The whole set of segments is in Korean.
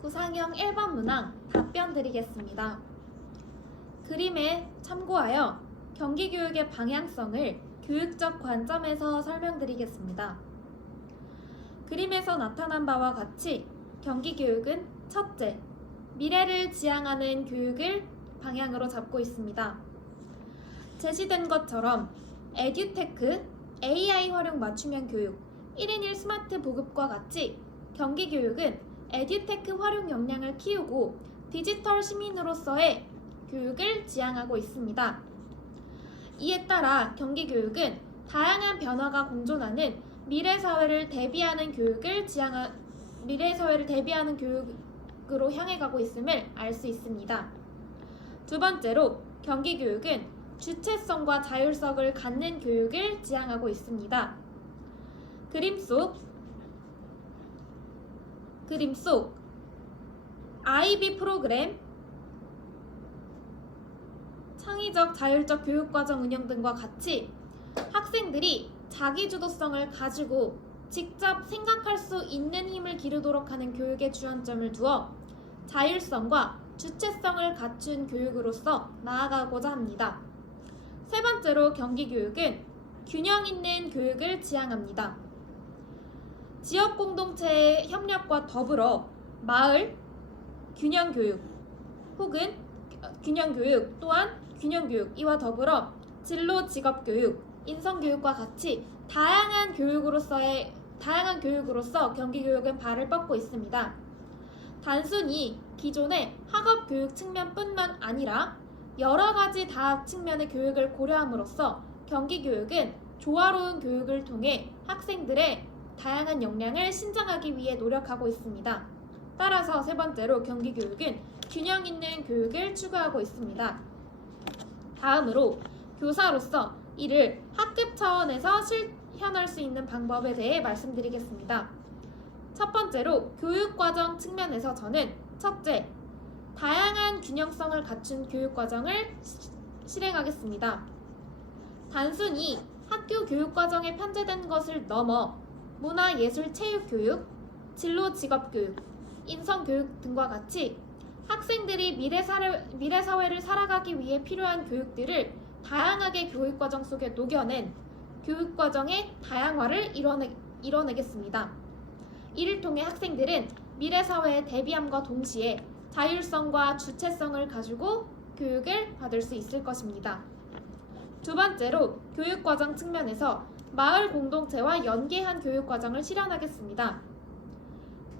구상형 1번 문항 답변 드리겠습니다. 그림에 참고하여 경기교육의 방향성을 교육적 관점에서 설명드리겠습니다. 그림에서 나타난 바와 같이 경기교육은 첫째, 미래를 지향하는 교육을 방향으로 잡고 있습니다. 제시된 것처럼 에듀테크, AI 활용 맞춤형 교육, 1인 1 스마트 보급과 같이 경기교육은 에듀테크 활용 역량을 키우고 디지털 시민으로서의 교육을 지향하고 있습니다. 이에 따라 경기교육은 다양한 변화가 공존하는 미래 사회를 대비하는 교육으로 향해 가고 있음을 알 수 있습니다. 두 번째로 경기교육은 주체성과 자율성을 갖는 교육을 지향하고 있습니다. 그림 속 IB 프로그램, 창의적 자율적 교육과정 운영 등과 같이 학생들이 자기주도성을 가지고 직접 생각할 수 있는 힘을 기르도록 하는 교육에 주안점을 두어 자율성과 주체성을 갖춘 교육으로서 나아가고자 합니다. 세 번째로 경기교육은 균형 있는 교육을 지향합니다. 지역 공동체의 협력과 더불어 마을 균형교육 혹은 균형교육 또한 균형교육 이와 더불어 진로 직업교육, 인성교육과 같이 다양한 교육으로서 경기교육은 발을 뻗고 있습니다. 단순히 기존의 학업교육 측면뿐만 아니라 여러 가지 다학 측면의 교육을 고려함으로써 경기교육은 조화로운 교육을 통해 학생들의 다양한 역량을 신장하기 위해 노력하고 있습니다. 따라서 세 번째로 경기교육은 균형 있는 교육을 추구하고 있습니다. 다음으로 교사로서 이를 학급 차원에서 실현할 수 있는 방법에 대해 말씀드리겠습니다. 첫 번째로 교육과정 측면에서 저는 첫째, 다양한 균형성을 갖춘 교육과정을 실행하겠습니다. 단순히 학교 교육과정에 편제된 것을 넘어 문화, 예술, 체육 교육, 진로, 직업 교육, 인성 교육 등과 같이 학생들이 미래 사회를 살아가기 위해 필요한 교육들을 다양하게 교육과정 속에 녹여낸 교육과정의 다양화를 이뤄내겠습니다. 이를 통해 학생들은 미래 사회에 대비함과 동시에 자율성과 주체성을 가지고 교육을 받을 수 있을 것입니다. 두 번째로 교육과정 측면에서 마을 공동체와 연계한 교육과정을 실현하겠습니다.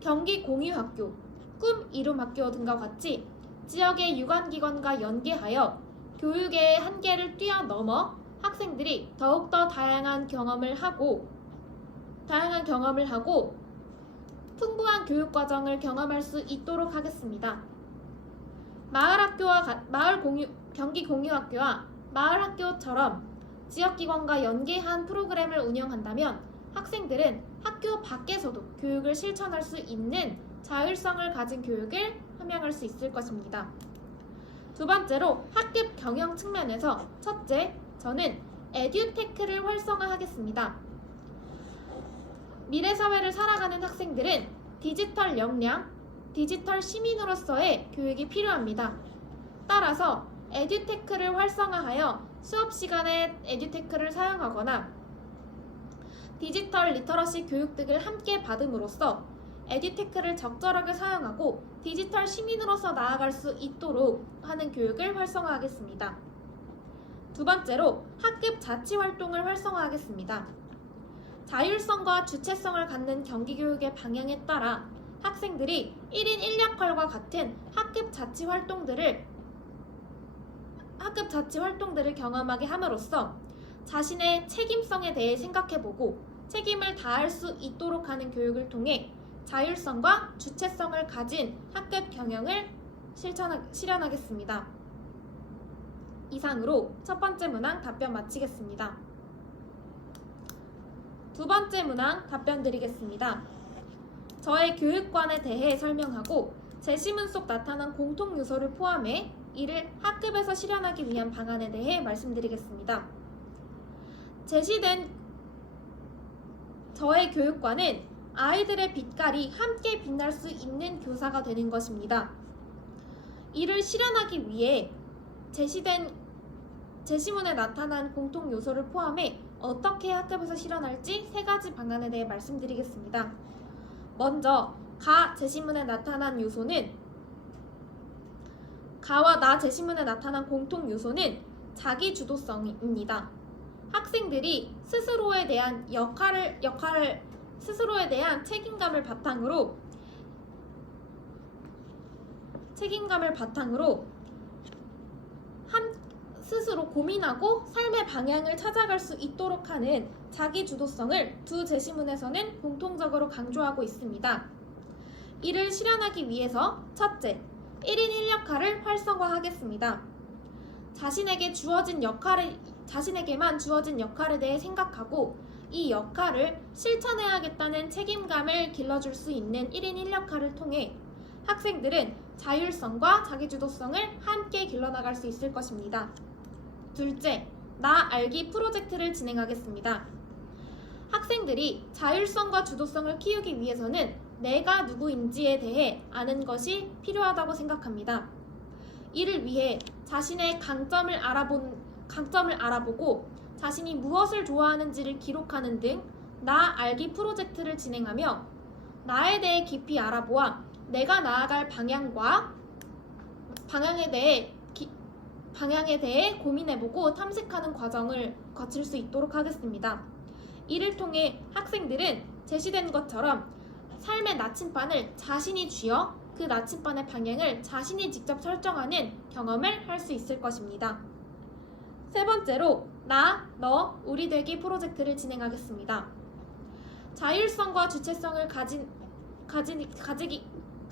경기 공유학교, 꿈 이룸학교 등과 같이 지역의 유관기관과 연계하여 교육의 한계를 뛰어넘어 학생들이 더욱더 다양한 경험을 하고 풍부한 교육과정을 경험할 수 있도록 하겠습니다. 경기 공유학교와 마을학교처럼 지역기관과 연계한 프로그램을 운영한다면 학생들은 학교 밖에서도 교육을 실천할 수 있는 자율성을 가진 교육을 함양할 수 있을 것입니다. 두 번째로 학급 경영 측면에서 첫째, 저는 에듀테크를 활성화하겠습니다. 미래 사회를 살아가는 학생들은 디지털 역량, 디지털 시민으로서의 교육이 필요합니다. 따라서 에듀테크를 활성화하여 수업 시간에 에듀테크를 사용하거나 디지털 리터러시 교육 등을 함께 받음으로써 에듀테크를 적절하게 사용하고 디지털 시민으로서 나아갈 수 있도록 하는 교육을 활성화하겠습니다. 두 번째로 학급 자치 활동을 활성화하겠습니다. 자율성과 주체성을 갖는 경기교육의 방향에 따라 학생들이 1인 1역할과 같은 학급 자치 활동들을 경험하게 함으로써 자신의 책임성에 대해 생각해보고 책임을 다할 수 있도록 하는 교육을 통해 자율성과 주체성을 가진 학급 경영을 실현하겠습니다. 이상으로 첫 번째 문항 답변 마치겠습니다. 두 번째 문항 답변 드리겠습니다. 저의 교육관에 대해 설명하고 제시문 속 나타난 공통 요소를 포함해 이를 학급에서 실현하기 위한 방안에 대해 말씀드리겠습니다. 제시된 저의 교육관은 아이들의 빛깔이 함께 빛날 수 있는 교사가 되는 것입니다. 이를 실현하기 위해 제시문에 나타난 공통 요소를 포함해 어떻게 학급에서 실현할지 3가지 방안에 대해 말씀드리겠습니다. 먼저 제시문에 나타난 요소는 가와 나 제시문에 나타난 공통 요소는 자기 주도성입니다. 학생들이 스스로에 대한 스스로에 대한 책임감을 바탕으로 스스로 고민하고 삶의 방향을 찾아갈 수 있도록 하는 자기 주도성을 두 제시문에서는 공통적으로 강조하고 있습니다. 이를 실현하기 위해서 첫째, 1인 1역할을 활성화하겠습니다. 자신에게만 주어진 역할에 대해 생각하고 이 역할을 실천해야겠다는 책임감을 길러줄 수 있는 1인 1역할을 통해 학생들은 자율성과 자기주도성을 함께 길러나갈 수 있을 것입니다. 둘째, 나 알기 프로젝트를 진행하겠습니다. 학생들이 자율성과 주도성을 키우기 위해서는 내가 누구인지에 대해 아는 것이 필요하다고 생각합니다. 이를 위해 자신의 강점을 알아보고 자신이 무엇을 좋아하는지를 기록하는 등 나 알기 프로젝트를 진행하며 나에 대해 깊이 알아보아 내가 나아갈 방향에 대해 고민해보고 탐색하는 과정을 거칠 수 있도록 하겠습니다. 이를 통해 학생들은 제시된 것처럼 삶의 나침반을 자신이 쥐어 그 나침반의 방향을 자신이 직접 설정하는 경험을 할 수 있을 것입니다. 세 번째로 나, 너, 우리 되기 프로젝트를 진행하겠습니다. 자율성과 주체성을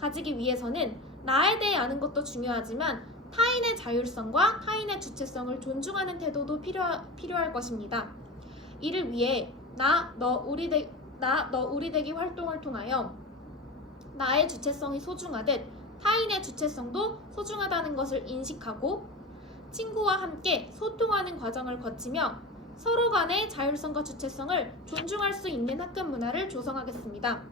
가지기 위해서는 나에 대해 아는 것도 중요하지만 타인의 자율성과 타인의 주체성을 존중하는 태도도 필요할 것입니다. 이를 위해 나, 너, 우리 되기 활동을 통하여 나의 주체성이 소중하듯 타인의 주체성도 소중하다는 것을 인식하고 친구와 함께 소통하는 과정을 거치며 서로 간의 자율성과 주체성을 존중할 수 있는 학급 문화를 조성하겠습니다.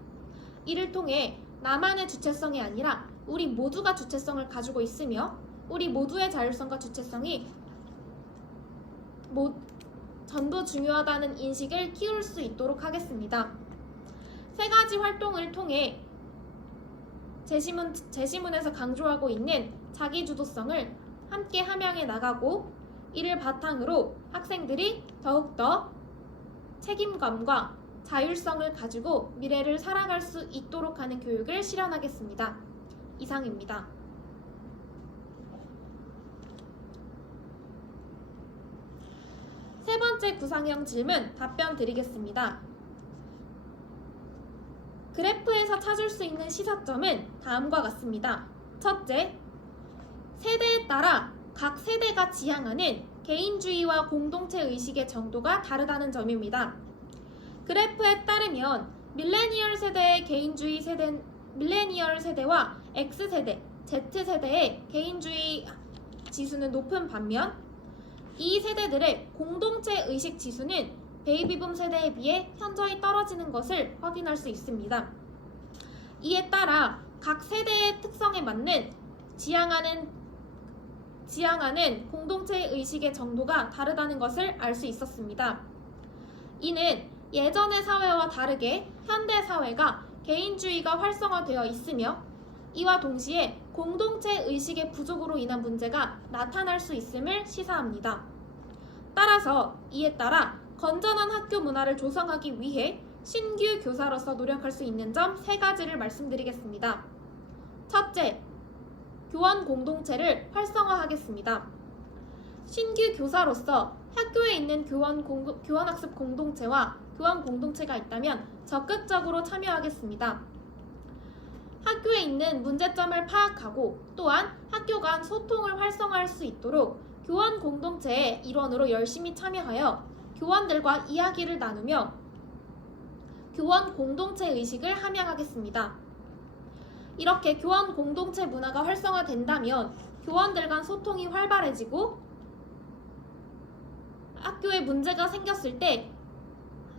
이를 통해 나만의 주체성이 아니라 우리 모두가 주체성을 가지고 있으며 우리 모두의 자율성과 주체성이 전부 중요하다는 인식을 키울 수 있도록 하겠습니다. 3가지 활동을 통해 제시문에서 강조하고 있는 자기주도성을 함께 함양해 나가고 이를 바탕으로 학생들이 더욱더 책임감과 자율성을 가지고 미래를 살아갈 수 있도록 하는 교육을 실현하겠습니다. 이상입니다. 세 번째 구상형 질문 답변 드리겠습니다. 그래프에서 찾을 수 있는 시사점은 다음과 같습니다. 첫째, 세대에 따라 각 세대가 지향하는 개인주의와 공동체 의식의 정도가 다르다는 점입니다. 그래프에 따르면 밀레니얼 세대와 X세대, Z세대의 개인주의 지수는 높은 반면 이 세대들의 공동체 의식 지수는 베이비붐 세대에 비해 현저히 떨어지는 것을 확인할 수 있습니다. 이에 따라 각 세대의 특성에 맞는 지향하는 공동체 의식의 정도가 다르다는 것을 알 수 있었습니다. 이는 예전의 사회와 다르게 현대 사회가 개인주의가 활성화되어 있으며 이와 동시에 공동체 의식의 부족으로 인한 문제가 나타날 수 있음을 시사합니다. 따라서 이에 따라 건전한 학교 문화를 조성하기 위해 신규 교사로서 노력할 수 있는 점 3가지를 말씀드리겠습니다. 첫째, 교원 공동체를 활성화하겠습니다. 신규 교사로서 학교에 있는 교원학습 공동체와 교원 공동체가 있다면 적극적으로 참여하겠습니다. 학교에 있는 문제점을 파악하고 또한 학교 간 소통을 활성화할 수 있도록 교원 공동체의 일원으로 열심히 참여하여 교원들과 이야기를 나누며 교원 공동체 의식을 함양하겠습니다. 이렇게 교원 공동체 문화가 활성화된다면 교원들 간 소통이 활발해지고 학교에 문제가 생겼을 때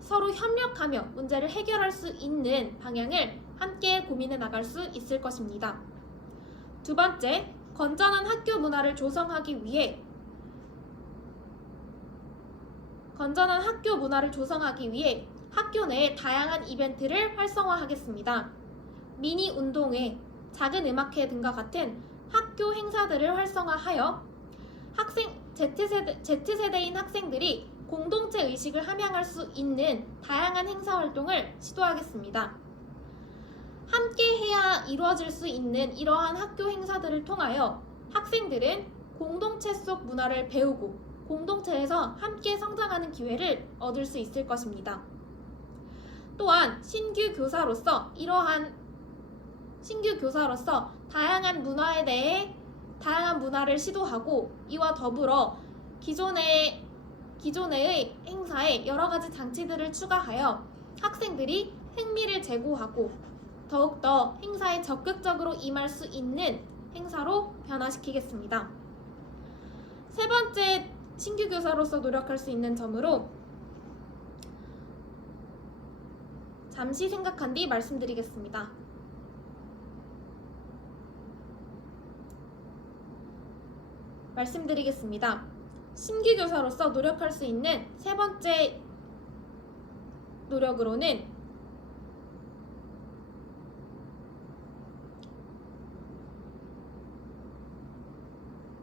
서로 협력하며 문제를 해결할 수 있는 방향을 함께 고민해 나갈 수 있을 것입니다. 두 번째, 건전한 학교 문화를 조성하기 위해 학교 내에 다양한 이벤트를 활성화하겠습니다. 미니 운동회, 작은 음악회 등과 같은 학교 행사들을 활성화하여 Z세대인 학생들이 공동체 의식을 함양할 수 있는 다양한 행사 활동을 시도하겠습니다. 함께 해야 이루어질 수 있는 이러한 학교 행사들을 통하여 학생들은 공동체 속 문화를 배우고 공동체에서 함께 성장하는 기회를 얻을 수 있을 것입니다. 또한 신규 교사로서 다양한 문화를 시도하고 이와 더불어 기존의 행사에 여러 가지 장치들을 추가하여 학생들이 흥미를 제고하고 더욱더 행사에 적극적으로 임할 수 있는 행사로 변화시키겠습니다. 세 번째, 신규 교사로서 노력할 수 있는 점으로 잠시 생각한 뒤 말씀드리겠습니다. 신규 교사로서 노력할 수 있는 세 번째 노력으로는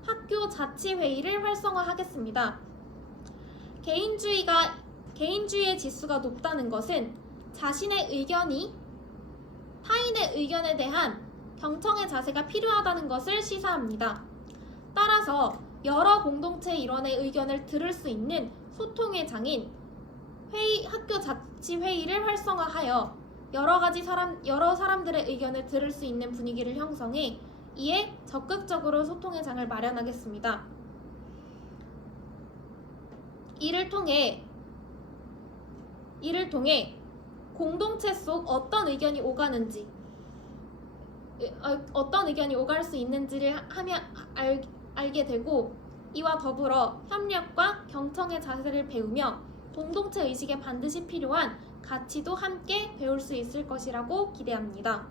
학교 자치회의를 활성화하겠습니다. 개인주의의 지수가 높다는 것은 자신의 의견이 타인의 의견에 대한 경청의 자세가 필요하다는 것을 시사합니다. 따라서 여러 공동체 일원의 의견을 들을 수 있는 소통의 장인 학교 자치회의를 활성화하여 여러 사람들의 의견을 들을 수 있는 분위기를 형성해 이에 적극적으로 소통의 장을 마련하겠습니다. 이를 통해 공동체 속 어떤 의견이 오갈 수 있는지를 알게 되고 이와 더불어 협력과 경청의 자세를 배우며 공동체 의식에 반드시 필요한 가치도 함께 배울 수 있을 것이라고 기대합니다.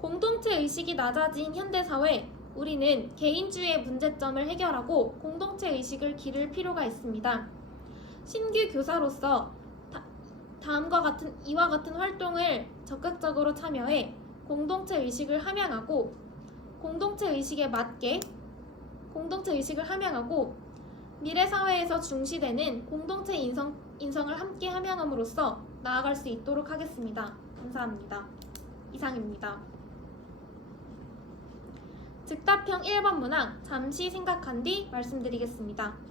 공동체 의식이 낮아진 현대사회, 우리는 개인주의의 문제점을 해결하고 공동체 의식을 기를 필요가 있습니다. 신규 교사로서 이와 같은 활동을 적극적으로 참여해 공동체 의식을 함양하고 미래 사회에서 중시되는 공동체 인성을 함께 함양함으로써 나아갈 수 있도록 하겠습니다. 감사합니다. 이상입니다. 즉답형 1번 문항 잠시 생각한 뒤 말씀드리겠습니다.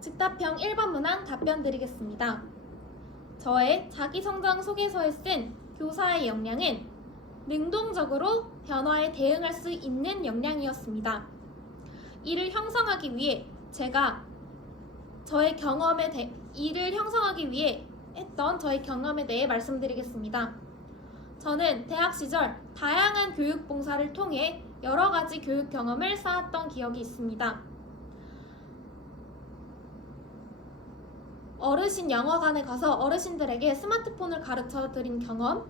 즉답형 1번 문항 답변 드리겠습니다. 저의 자기성장 소개서에 쓴 교사의 역량은 능동적으로 변화에 대응할 수 있는 역량이었습니다. 이를 형성하기 위해 했던 저의 경험에 대해 말씀드리겠습니다. 저는 대학 시절 다양한 교육 봉사를 통해 여러 가지 교육 경험을 쌓았던 기억이 있습니다. 어르신 영화관에 가서 어르신들에게 스마트폰을 가르쳐 드린 경험,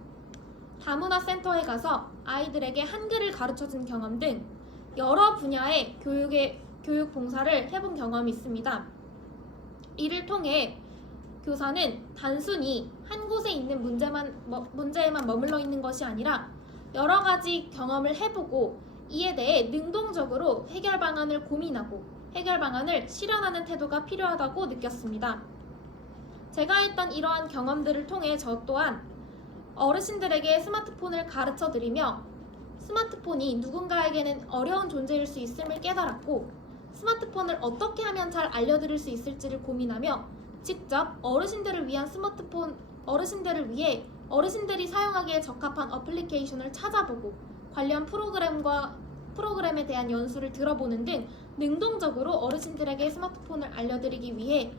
다문화 센터에 가서 아이들에게 한글을 가르쳐 준 경험 등 여러 분야의 교육 봉사를 해본 경험이 있습니다. 이를 통해 교사는 단순히 한 곳에 있는 문제에만 머물러 있는 것이 아니라 여러 가지 경험을 해보고 이에 대해 능동적으로 해결 방안을 고민하고 해결 방안을 실현하는 태도가 필요하다고 느꼈습니다. 제가 했던 이러한 경험들을 통해 저 또한 어르신들에게 스마트폰을 가르쳐 드리며 스마트폰이 누군가에게는 어려운 존재일 수 있음을 깨달았고 스마트폰을 어떻게 하면 잘 알려드릴 수 있을지를 고민하며 직접 어르신들을 위해 어르신들이 사용하기에 적합한 어플리케이션을 찾아보고 관련 프로그램에 대한 연수를 들어보는 등 능동적으로 어르신들에게 스마트폰을 알려드리기 위해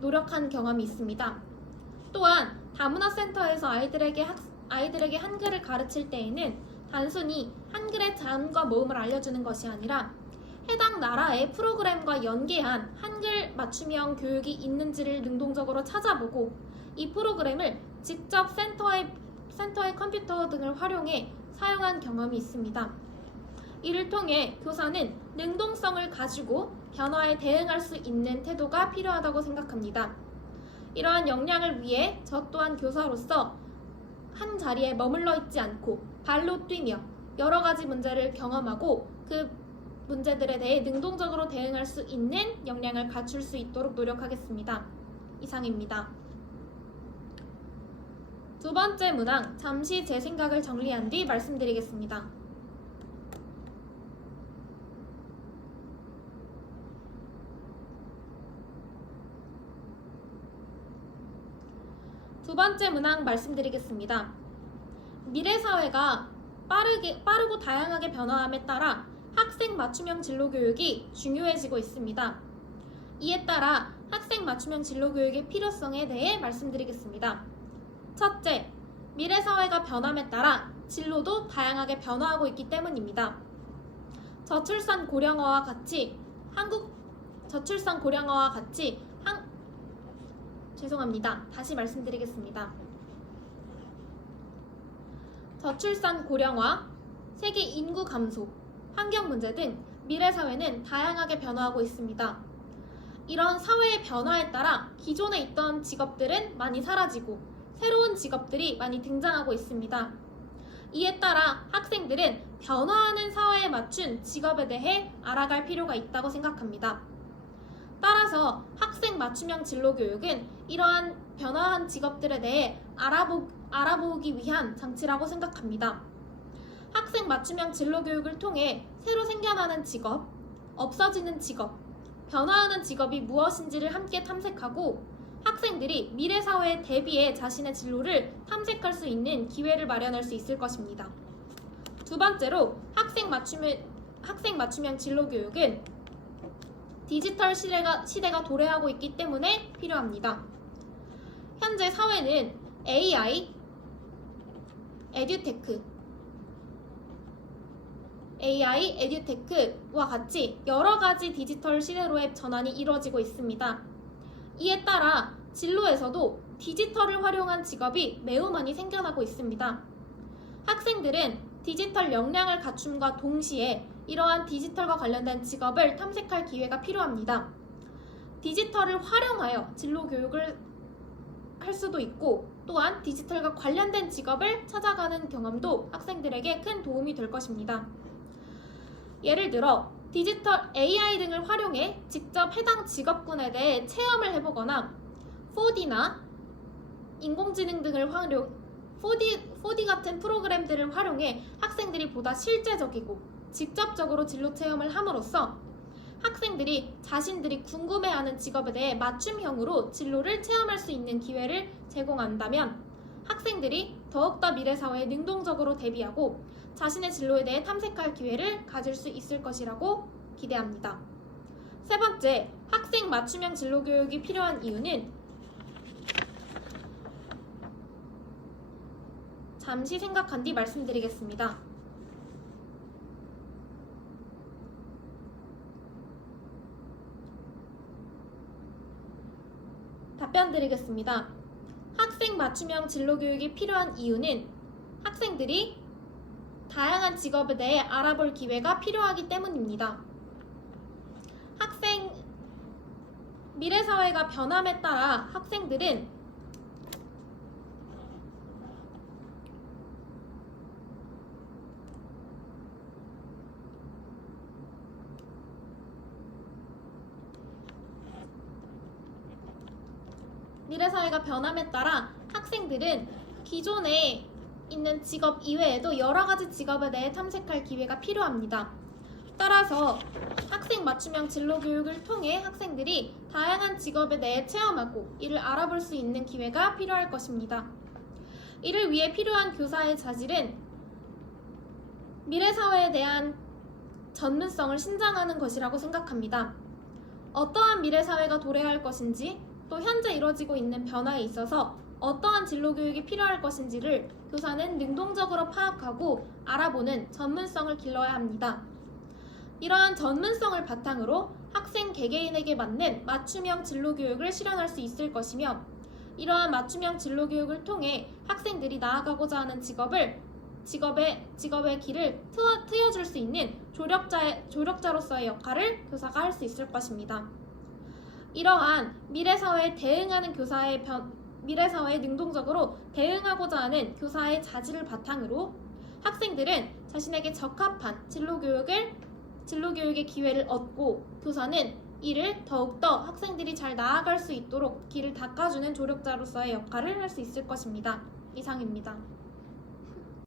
노력한 경험이 있습니다. 또한 다문화센터에서 아이들에게 한글을 가르칠 때에는 단순히 한글의 자음과 모음을 알려주는 것이 아니라 해당 나라의 프로그램과 연계한 한글 맞춤형 교육이 있는지를 능동적으로 찾아보고 이 프로그램을 직접 센터의 컴퓨터 등을 활용해 사용한 경험이 있습니다. 이를 통해 교사는 능동성을 가지고 변화에 대응할 수 있는 태도가 필요하다고 생각합니다. 이러한 역량을 위해 저 또한 교사로서 한 자리에 머물러 있지 않고 발로 뛰며 여러 가지 문제를 경험하고 그 문제들에 대해 능동적으로 대응할 수 있는 역량을 갖출 수 있도록 노력하겠습니다. 이상입니다. 두 번째 문항, 잠시 제 생각을 정리한 뒤 말씀드리겠습니다. 두 번째 문항 말씀드리겠습니다. 미래 사회가 빠르고 다양하게 변화함에 따라 학생 맞춤형 진로 교육이 중요해지고 있습니다. 이에 따라 학생 맞춤형 진로 교육의 필요성에 대해 말씀드리겠습니다. 첫째, 미래 사회가 변함에 따라 진로도 다양하게 변화하고 있기 때문입니다. 저출산 고령화와 같이 다시 말씀드리겠습니다. 저출산 고령화, 세계 인구 감소, 환경 문제 등 미래 사회는 다양하게 변화하고 있습니다. 이런 사회의 변화에 따라 기존에 있던 직업들은 많이 사라지고 새로운 직업들이 많이 등장하고 있습니다. 이에 따라 학생들은 변화하는 사회에 맞춘 직업에 대해 알아갈 필요가 있다고 생각합니다. 따라서 학생 맞춤형 진로 교육은 이러한 변화한 직업들에 대해 알아보기 위한 장치라고 생각합니다. 학생 맞춤형 진로 교육을 통해 새로 생겨나는 직업, 없어지는 직업, 변화하는 직업이 무엇인지를 함께 탐색하고 학생들이 미래 사회에 대비해 자신의 진로를 탐색할 수 있는 기회를 마련할 수 있을 것입니다. 두 번째로 학생 맞춤형 진로 교육은 디지털 시대가 도래하고 있기 때문에 필요합니다. 현재 사회는 AI, 에듀테크와 같이 여러 가지 디지털 시대로의 전환이 이루어지고 있습니다. 이에 따라 진로에서도 디지털을 활용한 직업이 매우 많이 생겨나고 있습니다. 학생들은 디지털 역량을 갖춤과 동시에 이러한 디지털과 관련된 직업을 탐색할 기회가 필요합니다. 디지털을 활용하여 진로 교육을 할 수도 있고 또한 디지털과 관련된 직업을 찾아가는 경험도 학생들에게 큰 도움이 될 것입니다. 예를 들어 디지털 AI 등을 활용해 직접 해당 직업군에 대해 체험을 해보거나 4D나 인공지능 등을 4D 같은 프로그램들을 활용해 학생들이 보다 실제적이고 직접적으로 진로 체험을 함으로써 학생들이 자신들이 궁금해하는 직업에 대해 맞춤형으로 진로를 체험할 수 있는 기회를 제공한다면 학생들이 더욱더 미래 사회에 능동적으로 대비하고 자신의 진로에 대해 탐색할 기회를 가질 수 있을 것이라고 기대합니다. 세 번째, 학생 맞춤형 진로 교육이 필요한 이유는 잠시 생각한 뒤 말씀드리겠습니다. 답변 드리겠습니다. 학생 맞춤형 진로 교육이 필요한 이유는 학생들이 다양한 직업에 대해 알아볼 기회가 필요하기 때문입니다. 미래 사회가 변함에 따라 학생들은 기존에 있는 직업 이외에도 여러 가지 직업에 대해 탐색할 기회가 필요합니다. 따라서 학생 맞춤형 진로 교육을 통해 학생들이 다양한 직업에 대해 체험하고 이를 알아볼 수 있는 기회가 필요할 것입니다. 이를 위해 필요한 교사의 자질은 미래 사회에 대한 전문성을 신장하는 것이라고 생각합니다. 어떠한 미래 사회가 도래할 것인지, 또 현재 이뤄지고 있는 변화에 있어서 어떠한 진로 교육이 필요할 것인지를 교사는 능동적으로 파악하고 알아보는 전문성을 길러야 합니다. 이러한 전문성을 바탕으로 학생 개개인에게 맞는 맞춤형 진로 교육을 실현할 수 있을 것이며, 이러한 맞춤형 진로 교육을 통해 학생들이 나아가고자 하는 직업의 길을 트여줄 수 있는 조력자로서의 역할을 교사가 할 수 있을 것입니다. 이러한 미래 사회에 능동적으로 대응하고자 하는 교사의 자질을 바탕으로 학생들은 자신에게 적합한 진로 교육의 기회를 얻고, 교사는 이를 더욱더 학생들이 잘 나아갈 수 있도록 길을 닦아주는 조력자로서의 역할을 할 수 있을 것입니다. 이상입니다.